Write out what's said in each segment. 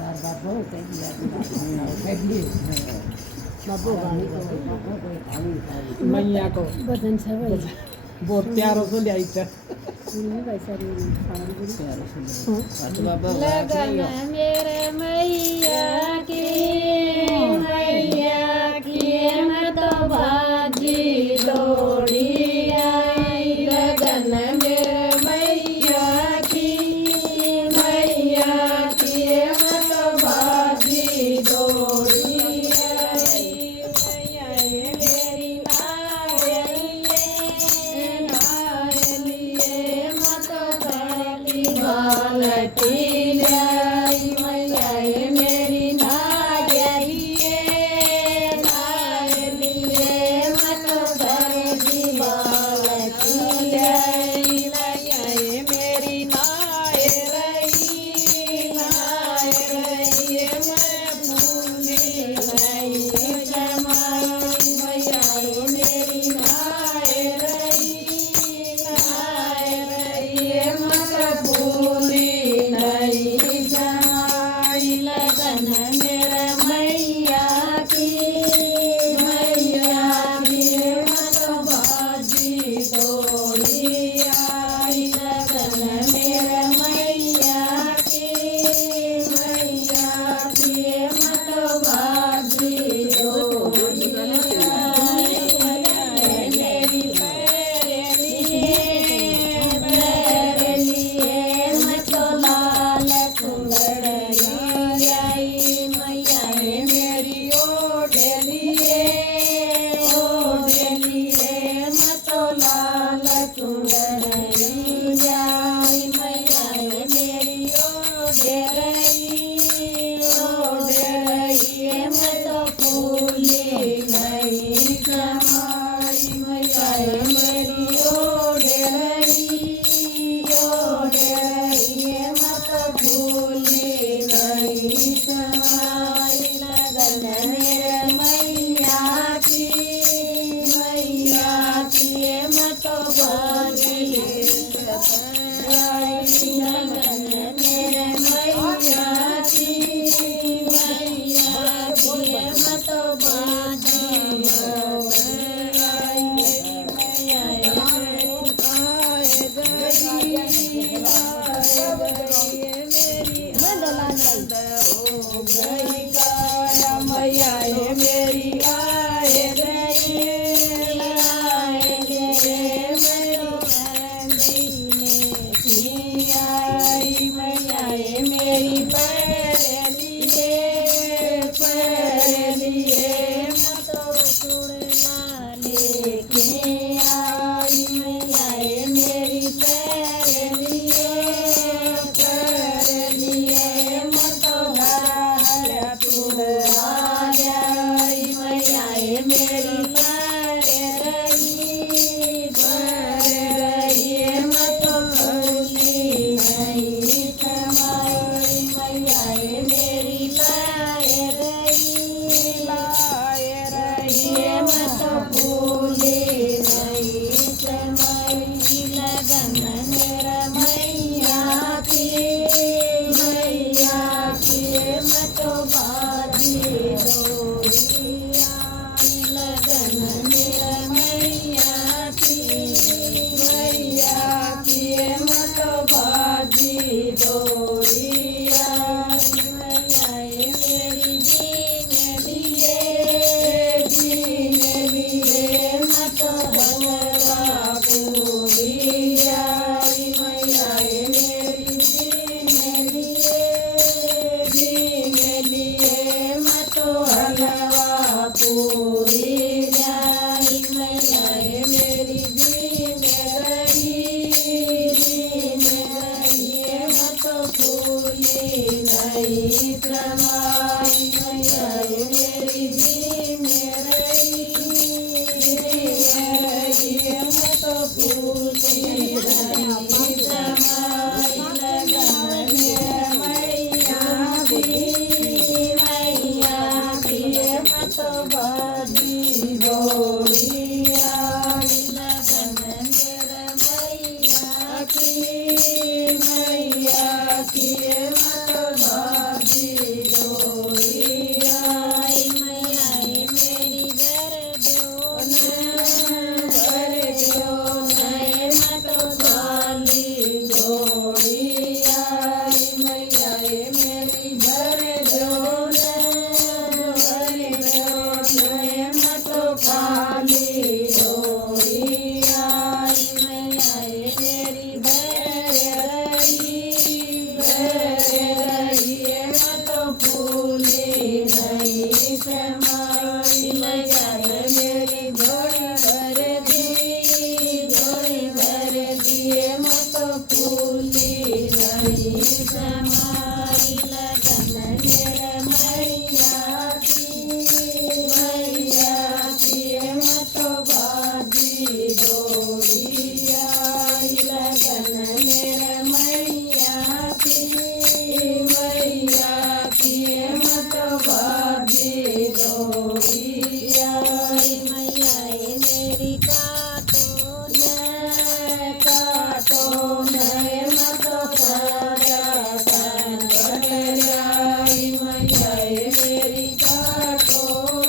बार बार बहुत है बाबू मैया को वजन छ भाई बहुत प्यारो से ले आई था लगन मेरे मैया की मैं तो बाजी दौड़ी आई लगन मेरे मैया की मैं तो बाजी दौड़ी आई मैया मेरी बालटी लाई मैया मेरी नारिये मत भरती बालटी लाई मैया मेरी नाय रही मैं भूली नहीं जमाई मैया मेरी नाय रही मत भूली नहीं जमाई लगन मेरा मैया की मत बाजी दौड़ी आई लगन मेरा मैया की मत बाजी दौड़ी आई मेरी मेरी आए मेरी पैर लिए मत सुड़ना लेके आई मैया मेरी पैर लिए मत तुड़ा जाई मैया मेरी पैर रही मत भूली नहीं जमाई मैया मेरी लाए रही मत भूली नहीं जमाई लगन मेरा मैया की मत बाजी दौड़ी आई लगन मेरा मैया की मत बाजी दौड़ी आई मैया मेरी जीने मत बनवा पूरी आई मैया मेरी जीने मत हलवा पूरी आई मैया मेरी जीने रही मत भूली नहीं जमाई मैया मेरी जीने रही मत भूली नहीं जमाई लगन मेरा मैया की मत बाजी दौड़ी आई लगन मेरा मैया की मत बाजी रहिए मत भूली नहीं समाई मैया मेरी झोली भर दिए मत भूली नहीं समाई लगन मेरे मैया की मत बाजी डोरिया लगन मेरे मैया की मत बाजी डोरिया मैया मेरी काटो न मत साजा संकट लाई मैया मेरी काटो न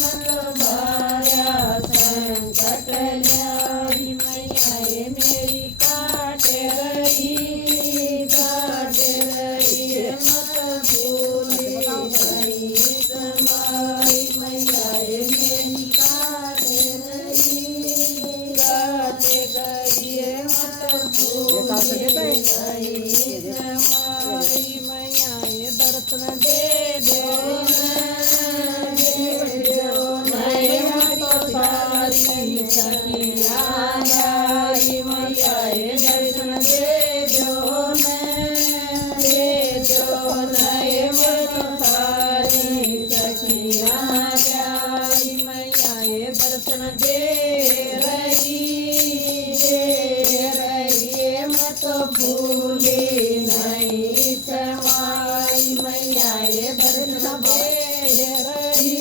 मत भाया संकट लाई मैया मेरी काट रही मत भूली नहीं समाई मैया मेरी काट गई मत भूली नहीं समाई मैया दर्शन दे दो सारी सखिया आई मैया दर्शन दे दो नए मत सारी सखिया आई मैया दर्शन दे रही मत भूली नहीं समाई मैया दर्शन दे रही